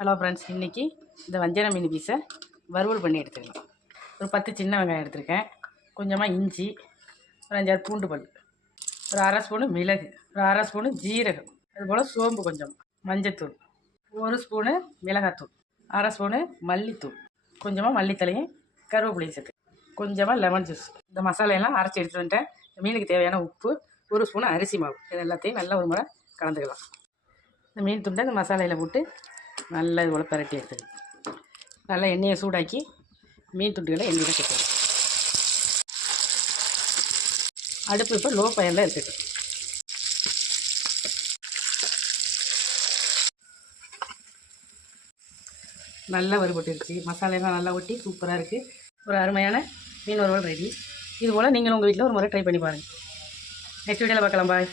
Hello friends, இன்றைக்கி இந்த வஞ்சர மீன் பீஸை வறுவல் பண்ணி எடுத்துக்கலாம். ஒரு 10 சின்ன வெங்காயம் எடுத்துருக்கேன், கொஞ்சமாக இஞ்சி, ஒரு 5-6 பூண்டு பல், ஒரு அரை ஸ்பூனு மிளகு, ஒரு அரை ஸ்பூனு ஜீரகம், அதுபோல் சோம்பு, கொஞ்சம் மஞ்சத்தூள், ஒரு ஸ்பூனு மிளகாத்தூள், அரை ஸ்பூனு மல்லித்தூள், கொஞ்சமாக மல்லித்தலையும் கருவேப்பிலையும் சேர்த்து, கொஞ்சமாக லெமன் ஜூஸ். இந்த மசாலையெல்லாம் அரைச்சி எடுத்துகிட்டு வந்துட்டேன். மீனுக்கு தேவையான உப்பு, ஒரு ஸ்பூனு அரிசி மாவு, இது எல்லாத்தையும் நல்லா ஒரு முறை கலந்துக்கலாம். இந்த மீன் துண்டை இந்த மசாலையில் போட்டு நல்லா இது போல் பரட்டி எடுத்துக்கணும். நல்லா எண்ணெயை சூடாக்கி மீன் துண்டுகளை எண்ணெயில் சேர்க்கணும். அடுப்பு இப்போ லோ ஃபயரில் இருக்கட்டும். நல்லா வறுபட்டுருச்சு, மசாலையெல்லாம் நல்லா ஒட்டி சூப்பராக இருக்குது. ஒரு அருமையான மீன் வறுவல் ரெடி. இது போல் நீங்களும் உங்கள் வீட்டில் ஒரு முறை ட்ரை பண்ணி பாருங்கள். நெக்ஸ்ட் வீடியோவில் பார்க்கலாம். பாய்.